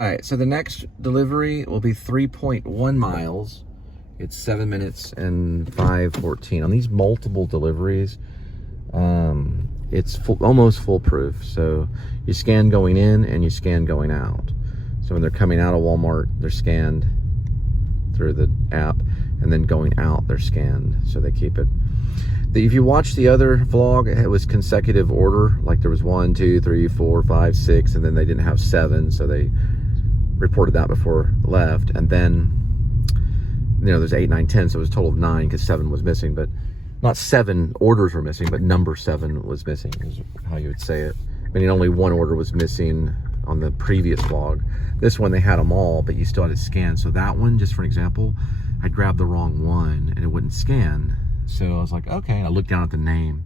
All right, so the next delivery will be 3.1 miles. It's 7 minutes and 5:14. On these multiple deliveries, it's almost foolproof. So you scan going in and you scan going out. So when they're coming out of Walmart, they're scanned through the app, and then going out, they're scanned. So they keep it. If you watch the other vlog, it was consecutive order. Like there was 1, 2, 3, 4, 5, 6, and then they didn't have 7, so they reported that before left. And then, you know, there's 8, 9, 10, so it was a total of 9 because 7 was missing. But not 7 orders were missing, but number 7 was missing, is how you would say it. Meaning only 1 order was missing on the previous vlog. This one, they had them all, but you still had to scan. So that one, just for an example, I grabbed the wrong one and it wouldn't scan. So I was like, okay, and I looked down at the name,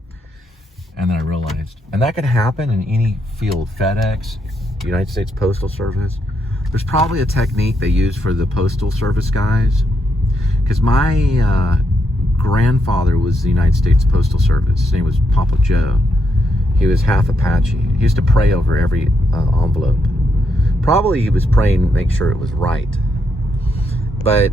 and then I realized. And that could happen in any field. FedEx, United States Postal Service. There's probably a technique they use for the Postal Service guys. Because my grandfather was the United States Postal Service. His name was Papa Joe. He was half Apache. He used to pray over every envelope. Probably he was praying to make sure it was right. But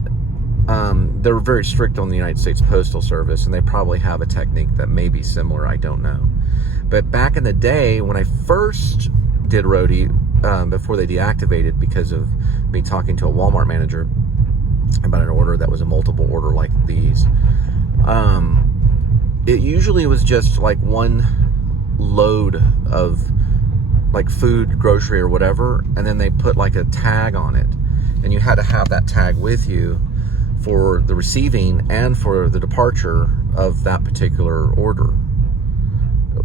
they're very strict on the United States Postal Service, and they probably have a technique that may be similar. I don't know. But back in the day, when I first did Roadie, before they deactivated because of me talking to a Walmart manager about an order that was a multiple order like these, it usually was just like one load of like food, grocery, or whatever, and then they put like a tag on it, and you had to have that tag with you for the receiving and for the departure of that particular order.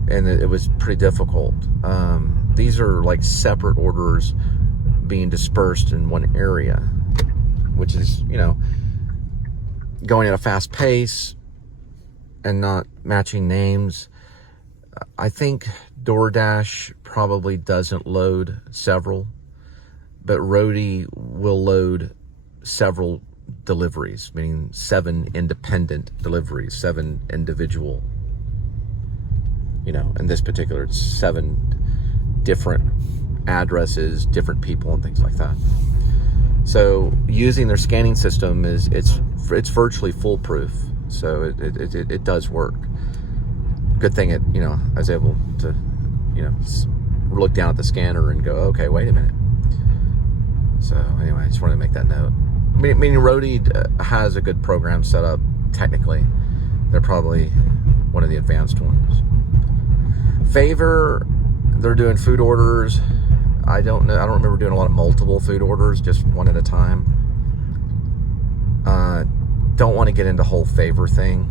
And it was pretty difficult. These are like separate orders being dispersed in one area, which is, you know, going at a fast pace and not matching names. I think DoorDash probably doesn't load several, but Roadie will load several deliveries, meaning 7 independent deliveries, 7 individual, you know, in this particular, it's 7 different addresses, different people, and things like that. So using their scanning system it's virtually foolproof. So it does work. Good thing you know, I was able to, you know, look down at the scanner and go, okay, wait a minute. So anyway, I just wanted to make that note. Meaning Roadie has a good program set up. Technically, they're probably one of the advanced ones. Favor, they're doing food orders. I don't know. I don't remember doing a lot of multiple food orders, just one at a time. Don't want to get into whole Favor thing.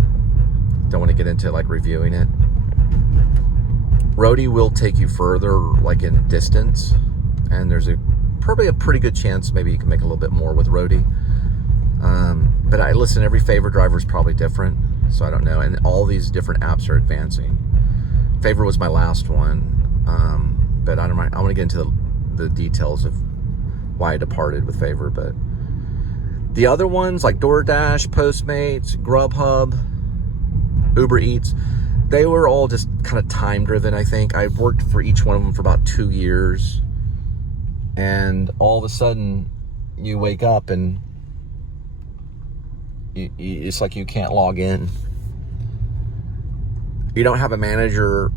Don't want to get into like reviewing it. Roadie will take you further, like in distance, and there's probably a pretty good chance maybe you can make a little bit more with Roadie. But I listen, every Favor driver is probably different, so I don't know. And all these different apps are advancing. Favor was my last one, but I don't mind. I want to get into the details of why I departed with Favor. But the other ones like DoorDash, Postmates, Grubhub, Uber Eats, they were all just kind of time driven. I think I worked for each one of them for about 2 years. And all of a sudden, you wake up and it's like you can't log in. You don't have a manager,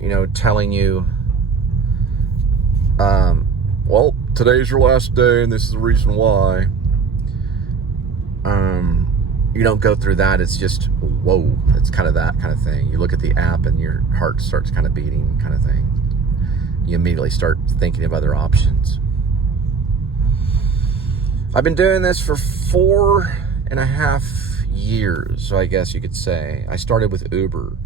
you know, telling you, well, today's your last day and this is the reason why. You don't go through that. It's just, whoa, it's kind of that kind of thing. You look at the app and your heart starts kind of beating kind of thing. You immediately start thinking of other options. I've been doing this for 4.5 years, so I guess you could say. I started with Uber,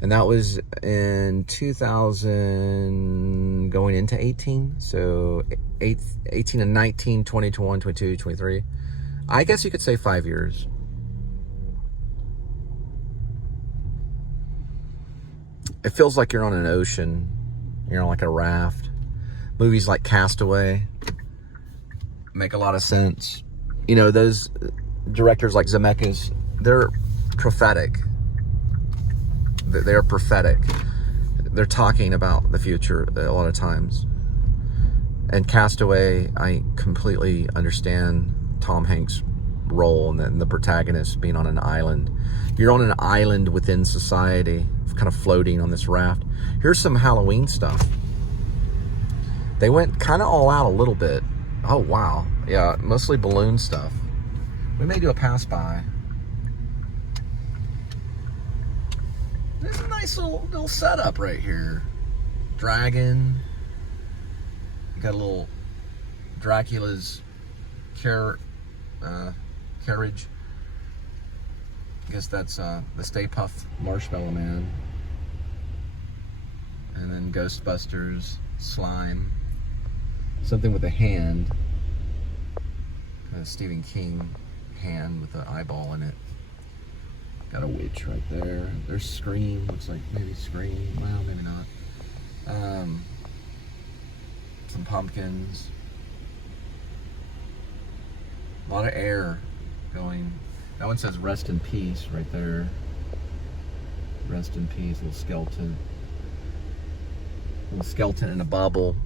and that was in 2000, going into 18. So 18 and 19, 20, 21, 22, 23. I guess you could say 5 years. It feels like you're on an ocean. You're on like a raft. Movies like Castaway make a lot of sense. You know, those directors like Zemeckis, they're prophetic. They're prophetic. They're talking about the future a lot of times. And Castaway, I completely understand Tom Hanks' role and then the protagonist being on an island. You're on an island within society, kind of floating on this raft. Here's some Halloween stuff. They went kind of all out a little bit. Oh, wow. Yeah, mostly balloon stuff. We may do a pass-by. There's a nice little setup right here. Dragon. You got a little Dracula's carriage. I guess that's the Stay Puft Marshmallow Man. And then Ghostbusters, Slime. Something with a hand. Kind of Stephen King hand with an eyeball in it. Got a witch right there. There's Scream. Looks like maybe Scream. Well, maybe not. Some pumpkins. A lot of air going. That one says rest in peace right there. Rest in peace, little skeleton. Little skeleton in a bubble.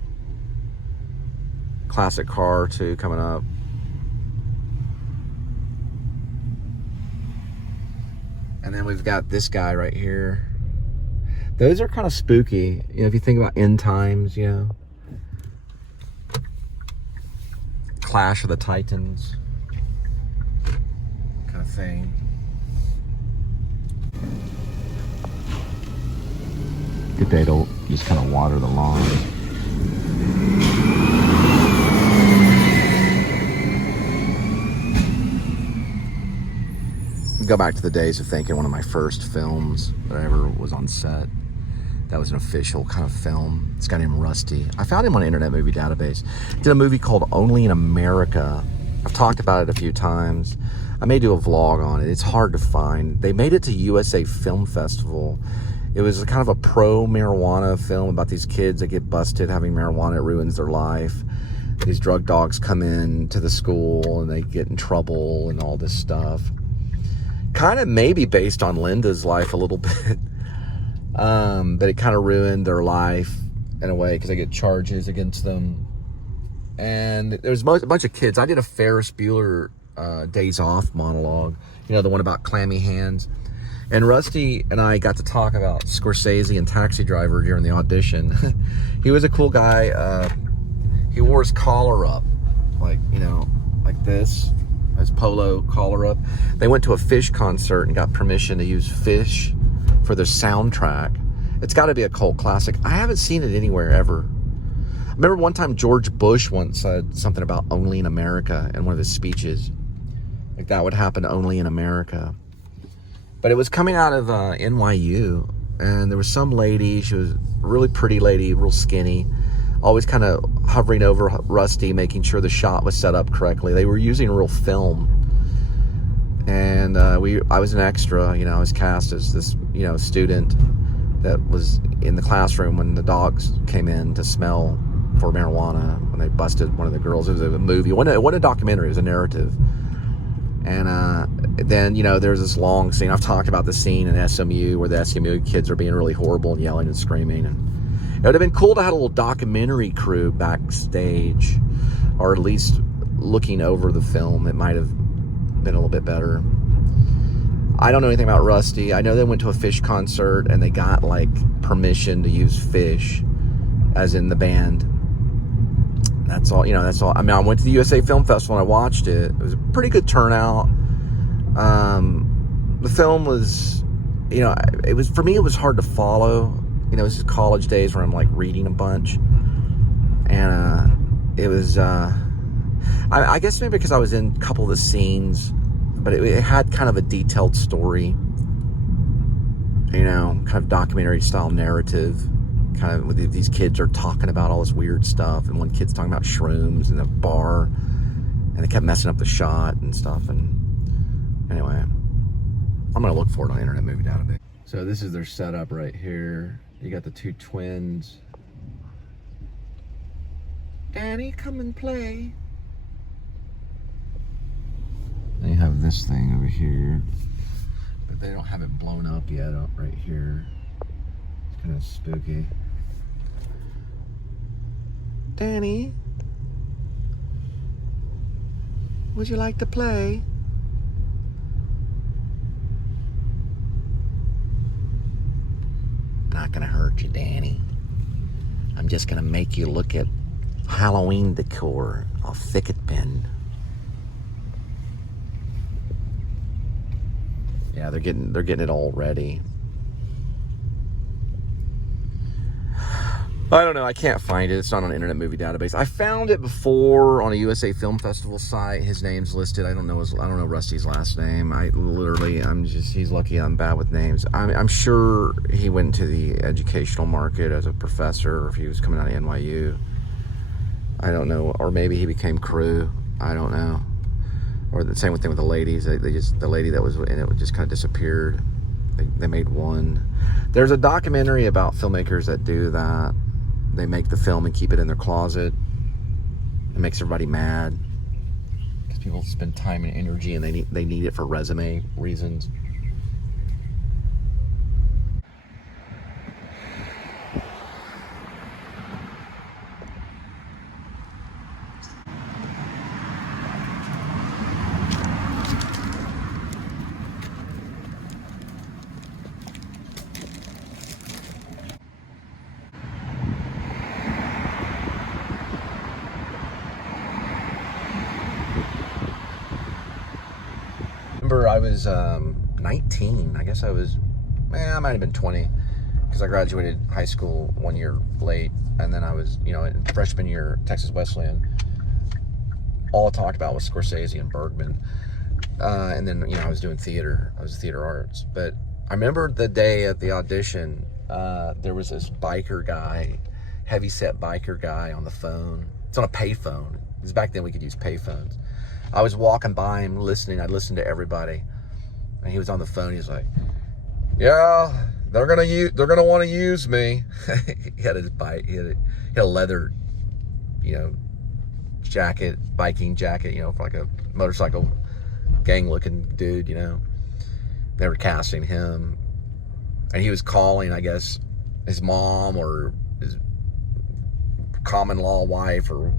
Classic car too coming up. And then we've got this guy right here. Those are kind of spooky, you know, if you think about end times, you know. Clash of the Titans kind of thing. Good day to just kind of water the lawn. Go back to the days of thinking one of my first films that I ever was on set. That was an official kind of film. This guy named Rusty. I found him on Internet Movie Database. Did a movie called Only in America. I've talked about it a few times. I may do a vlog on it. It's hard to find. They made it to USA Film Festival. It was kind of a pro-marijuana film about these kids that get busted having marijuana. It ruins their life. These drug dogs come in to the school and they get in trouble and all this stuff. Kind of maybe based on Linda's life a little bit. But it kind of ruined their life in a way because they get charges against them. And there was a bunch of kids. I did a Ferris Bueller Days Off monologue. You know, the one about clammy hands. And Rusty and I got to talk about Scorsese and Taxi Driver during the audition. He was a cool guy. He wore his collar up, like, you know, like this. His polo collar up. They went to a Fish concert and got permission to use Fish for their soundtrack. It's got to be a cult classic. I haven't seen it anywhere ever. I remember one time George Bush once said something about Only in America in one of his speeches. Like that would happen only in America. But it was coming out of NYU, and there was some lady. She was a really pretty lady, real skinny, always kind of hovering over Rusty, making sure the shot was set up correctly. They were using real film. And I was an extra, you know, I was cast as this, you know, student that was in the classroom when the dogs came in to smell for marijuana when they busted one of the girls. It was a movie. It wasn't a documentary, it was a narrative. And then, you know, there's this long scene. I've talked about the scene in SMU where the SMU kids are being really horrible and yelling and screaming. And it would have been cool to have a little documentary crew backstage, or at least looking over the film. It might have been a little bit better. I don't know anything about Rusty. I know they went to a Fish concert and they got like permission to use Fish, as in the band. That's all, you know, that's all. I mean, I went to the USA Film Festival and I watched it. It was a pretty good turnout. The film was, you know, it was, for me, it was hard to follow. You know, this is college days where I'm like reading a bunch. And it was, I guess maybe because I was in a couple of the scenes, but it had kind of a detailed story, you know, kind of documentary style narrative, kind of with these kids are talking about all this weird stuff, and one kid's talking about shrooms in a bar, and they kept messing up the shot and stuff. And anyway, I'm gonna look for it on Internet Movie Database. So this is their setup right here. You got the two twins. Danny, come and play. They have this thing over here, but they don't have it blown up yet right here. It's kind of spooky. Danny, Would you like to play? Not gonna hurt you, Danny. I'm just gonna make you look at Halloween decor off Thicket Bend. Yeah, they're getting it all ready. I don't know. I can't find it. It's not on Internet Movie Database. I found it before on a USA Film Festival site. His name's listed. I don't know Rusty's last name. He's lucky I'm bad with names. I'm sure he went into the educational market as a professor, or if he was coming out of NYU. I don't know. Or maybe he became crew. I don't know. Or the same thing with the ladies. The lady that was in it just kind of disappeared. They made one. There's a documentary about filmmakers that do that. They make the film and keep it in their closet. It makes everybody mad because people spend time and energy, and they need it for resume reasons. I was 19. I guess I might have been 20, because I graduated high school 1 year late, and then I was, in freshman year, Texas Wesleyan. All I talked about was Scorsese and Bergman, and then I was doing theater. I was theater arts. But I remember the day at the audition, there was this biker guy, heavyset biker guy on the phone. It's on a payphone. Because back then we could use payphones. I was walking by him listening. I listened to everybody, and he was on the phone. He was like, "Yeah, they're gonna want to use me." He had his bike. He had a leather, jacket, biking jacket, for like a motorcycle gang-looking dude. They were casting him, and he was calling, I guess, his mom or his common law wife or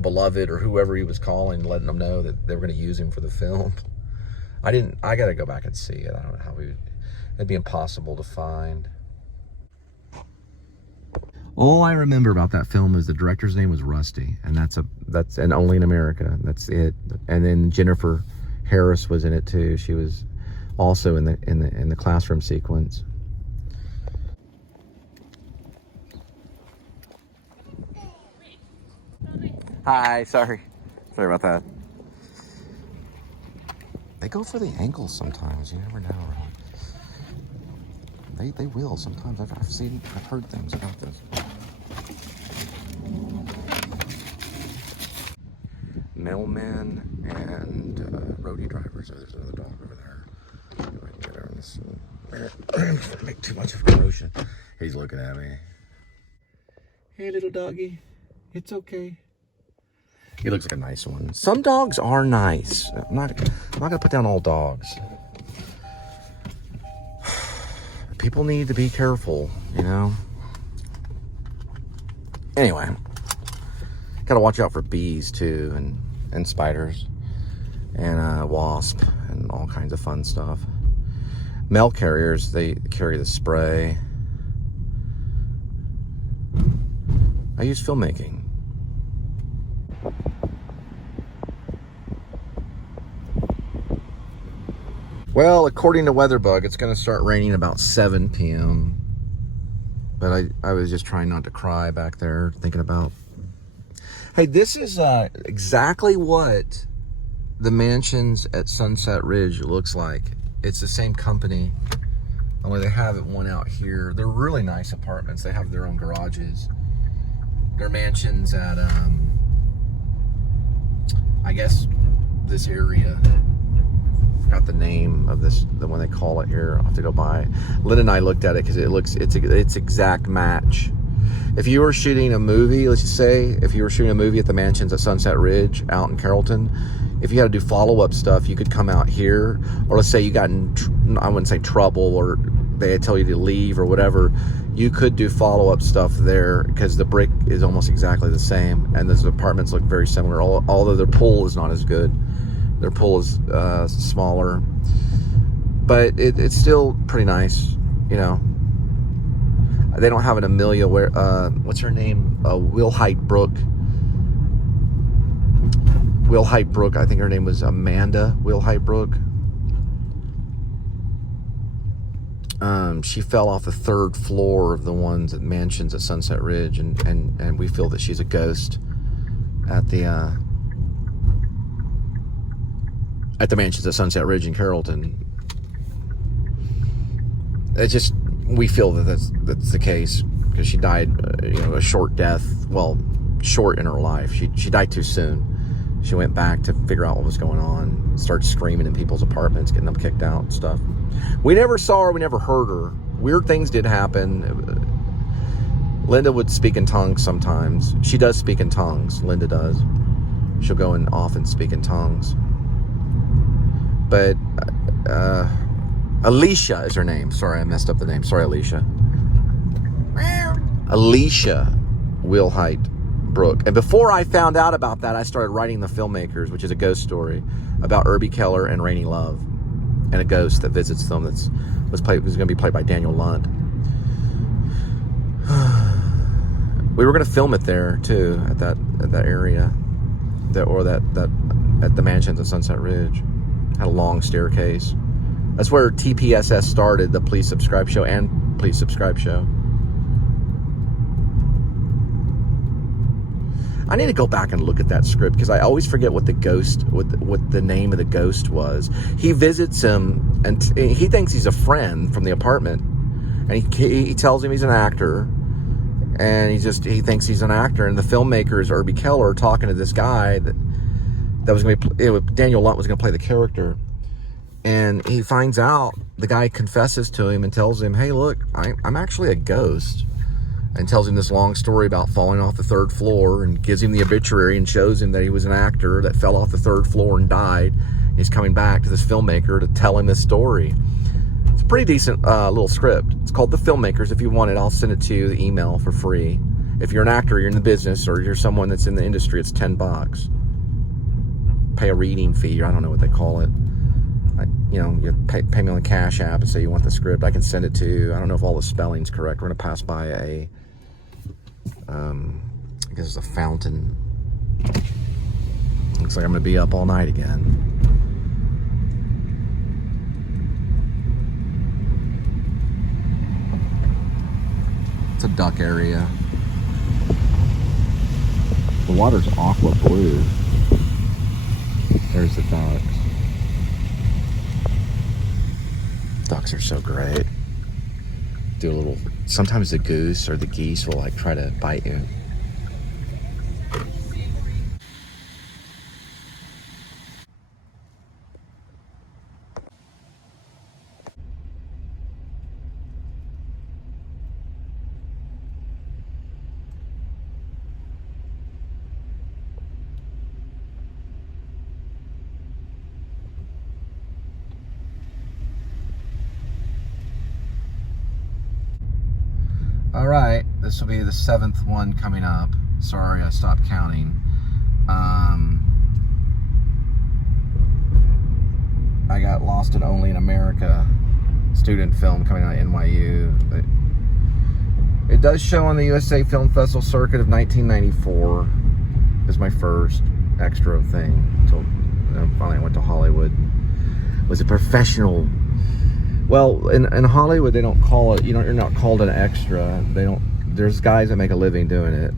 beloved or whoever he was calling, letting them know that they were going to use him for the film. I got to go back and see it. I don't know how it'd be impossible to find. All I remember about that film is the director's name was Rusty, and that's and Only in America. That's it. And then Jennifer Harris was in it too. She was also in the classroom sequence. Hi, sorry about that. They go for the ankles sometimes. You never know. They will sometimes. I've heard things about this. Mailmen and roadie drivers. Oh, there's another dog over there. I can get her in this. Make too much of a commotion. He's looking at me. Hey, little doggy. It's okay. He looks like a nice one. Some dogs are nice. I'm not gonna put down all dogs. People need to be careful, Anyway, gotta watch out for bees too, and spiders, and wasp, and all kinds of fun stuff. Mail carriers, they carry the spray. I use filmmaking. Well, according to WeatherBug, it's going to start raining about 7 p.m. But I was just trying not to cry back there, thinking about... Hey, this is exactly what the mansions at Sunset Ridge looks like. It's the same company, only they have one out here. They're really nice apartments. They have their own garages. They're mansions at, I guess, this area. Forgot the name of the one they call it here. I'll have to go by. Linda and I looked at it because it's exact match. If you were shooting a movie, let's just say, if you were shooting a movie at the mansions at Sunset Ridge out in Carrollton, if you had to do follow-up stuff, you could come out here. Or let's say you got in, I wouldn't say trouble, or they tell you to leave or whatever, you could do follow-up stuff there, because the brick is almost exactly the same, and those apartments look very similar, although their pool is not as good. Their pool is smaller, but it's still pretty nice, you know. They don't have an Amelia, what's her name? Wilhite Brook. Wilhite Brook, I think her name was Amanda Wilhite Brook. She fell off the 3rd floor of the ones at mansions at Sunset Ridge, and we feel that she's a ghost at the mansions at Sunset Ridge in Carrollton. It's just, we feel that that's the case, because she died, you know, a short death. Well, short in her life. She died too soon. She went back to figure out what was going on, started screaming in people's apartments, getting them kicked out and stuff. We never saw her, we never heard her. Weird things did happen. Linda would speak in tongues sometimes. She does speak in tongues, Linda does. She'll go and often speak in tongues. But Alicia is her name. Sorry, I messed up the name. Sorry, Alicia. Alicia Wilhite Brook. And before I found out about that, I started writing The Filmmakers, which is a ghost story about Irby Keller and Rainey Love, and a ghost that visits them. Was going to be played by Daniel Lunt. We were going to film it there too, at that area, at the mansions at Sunset Ridge. Had a long staircase. That's where T.P.s.s started, the Please Subscribe Show and Please Subscribe Show. I need to go back and look at that script, because I always forget what the ghost, what the name of the ghost was. He visits him, and he thinks he's a friend from the apartment, and he tells him he's an actor, and he thinks he's an actor. And the filmmakers, Irby Keller, talking to this guy that was going to be, Daniel Lunt was going to play the character, and he finds out, the guy confesses to him and tells him, "Hey, look, I'm actually a ghost." And tells him this long story about falling off the 3rd floor, and gives him the obituary and shows him that he was an actor that fell off the 3rd floor and died. He's coming back to this filmmaker to tell him this story. It's a pretty decent little script. It's called The Filmmakers. If you want it, I'll send it to you, the email, for free. If you're an actor, you're in the business, or you're someone that's in the industry, it's $10. Pay a reading fee, or I don't know what they call it. You pay me on the Cash App and say you want the script. I can send it to you. I don't know if all the spelling's correct. We're going to pass by I guess it's a fountain. Looks like I'm going to be up all night again. It's a duck area. The water's aqua blue. There's the ducks. Ducks are so great. Do a little, sometimes the goose or the geese will like try to bite you. All right, this will be the 7th one coming up. Sorry, I stopped counting. I got Lost and Only in America student film coming out of NYU. It does show on the USA Film Festival circuit of 1994. It was my first extra thing until finally I went to Hollywood. It was a professional. Well, in Hollywood, they don't call it, you're not called an extra. There's guys that make a living doing it.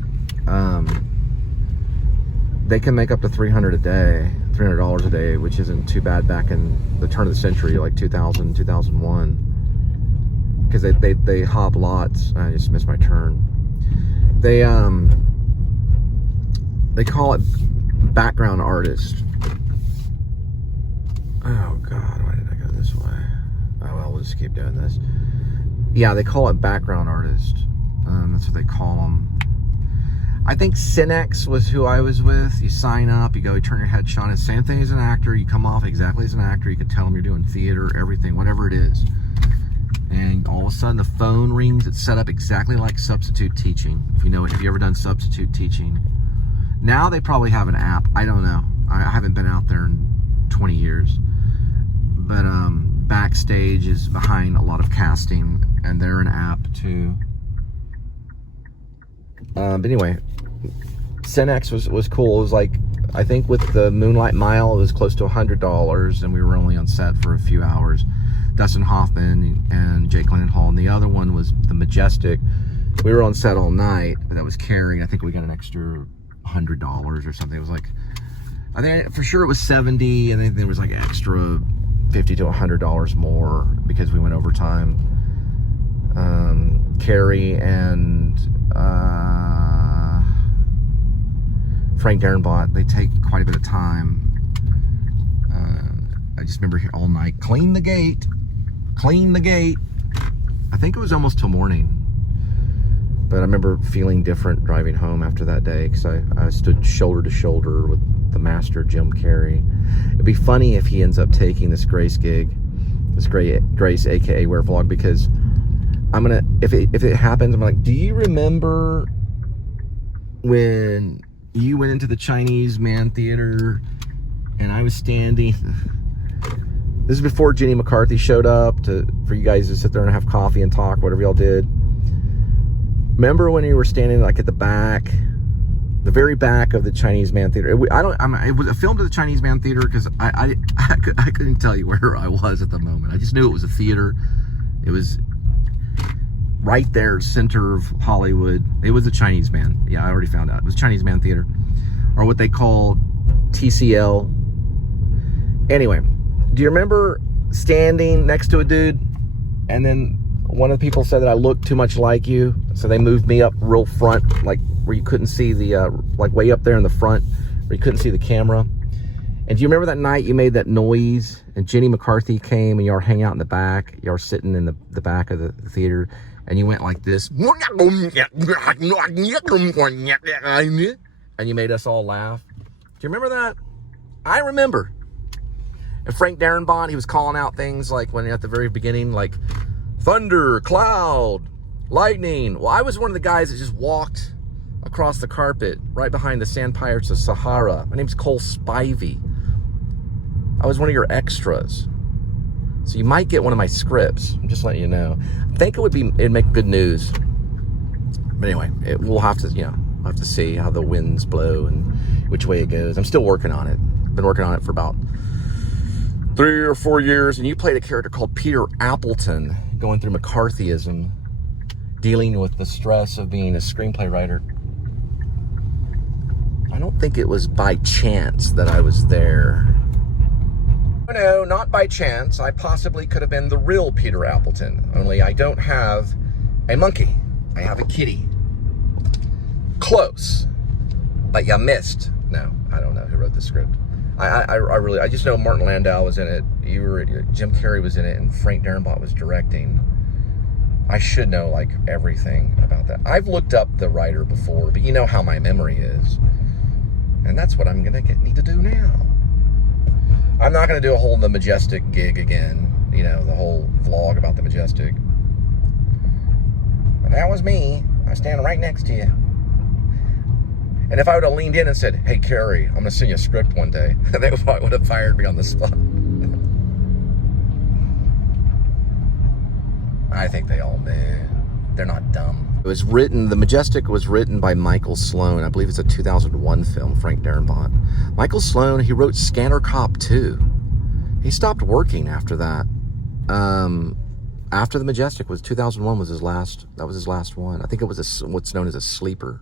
They can make up to $300 a day, which isn't too bad back in the turn of the century, like 2000, 2001. Because they hop lots. I just missed my turn. They call it background artist. Oh, God, why did I go this way? Oh, well, we'll just keep doing this. Yeah, they call it background artist. That's what they call them. I think Cinex was who I was with. You sign up, you go, you turn your headshot. It's the same thing as an actor. You come off exactly as an actor. You can tell them you're doing theater, everything, whatever it is. and all of a sudden the phone rings. It's set up exactly like substitute teaching. If you know it, have you ever done substitute teaching? Now they probably have an app. I don't know. I haven't been out there in 20 years. But Backstage is behind a lot of casting, and they're an app too. But anyway, Cinex was cool. It was like, I think with the Moonlight Mile, it was close to $100, and we were only on set for a few hours. Dustin Hoffman and Jake Gyllenhaal, and the other one was the Majestic. We were on set all night, but that was carrying. I think we got an extra $100 or something. It was like, I think for sure it was $70, and then there was like extra $50 to $100 more because we went overtime. Carrie and Frank Darabont, they take quite a bit of time. I just remember here all night, clean the gate. I think it was almost till morning. But I remember feeling different driving home after that day, because I stood shoulder to shoulder with the master Jim Carrey. It'd be funny if he ends up taking this Grace gig, this Grace aka Wear Vlog, because I'm gonna, if it happens, I'm like, do you remember when you went into the Chinese Man Theater and I was standing? This is before Jenny McCarthy showed up for you guys to sit there and have coffee and talk, whatever y'all did. Remember when you were standing like at the back, the very back of the Chinese Man Theater? It was a film to the Chinese Man Theater because I couldn't tell you where I was at the moment. I just knew it was a theater. It was right there, center of Hollywood. It was a Chinese Man. Yeah, I already found out. It was Chinese Man Theater, or what they call TCL. Anyway, do you remember standing next to a dude, and then one of the people said that I looked too much like you, so they moved me up real front, like where you couldn't see the, like way up there in the front, where you couldn't see the camera. And do you remember that night you made that noise, and Jenny McCarthy came, and you were hanging out in the back, you were sitting in the back of the theater, and you went like this, and you made us all laugh. Do you remember that? I remember. And Frank Darabont, he was calling out things like when at the very beginning, like thunder, cloud, lightning. Well, I was one of the guys that just walked across the carpet right behind the Sand Pirates of Sahara. My name's Cole Spivey. I was one of your extras. So you might get one of my scripts. I'm just letting you know. I think it'd make good news. But anyway, we'll have to, we'll have to see how the winds blow and which way it goes. I'm still working on it. Been working on it for about 3 or 4 years, and you played a character called Peter Appleton, going through McCarthyism, dealing with the stress of being a screenplay writer. I don't think it was by chance that I was there. No, not by chance. I possibly could have been the real Peter Appleton, only I don't have a monkey. I have a kitty. Close, but you missed. No, I don't know who wrote the script. I just know Martin Landau was in it. Jim Carrey was in it, and Frank Darabont was directing. I should know like everything about that. I've looked up the writer before, but you know how my memory is, and that's what I'm gonna need to do now. I'm not gonna do a whole The Majestic gig again. The whole vlog about The Majestic. But that was me. I was standing right next to you. And if I would have leaned in and said, hey, Carrie, I'm going to send you a script one day, they probably would have fired me on the spot. I think they all knew. They're not dumb. It was written, The Majestic was written by Michael Sloan. I believe it's a 2001 film, Frank Darabont. Michael Sloan, he wrote Scanner Cop 2. He stopped working after that. After The Majestic was 2001 was his last, that was his last one. I think it was what's known as a sleeper.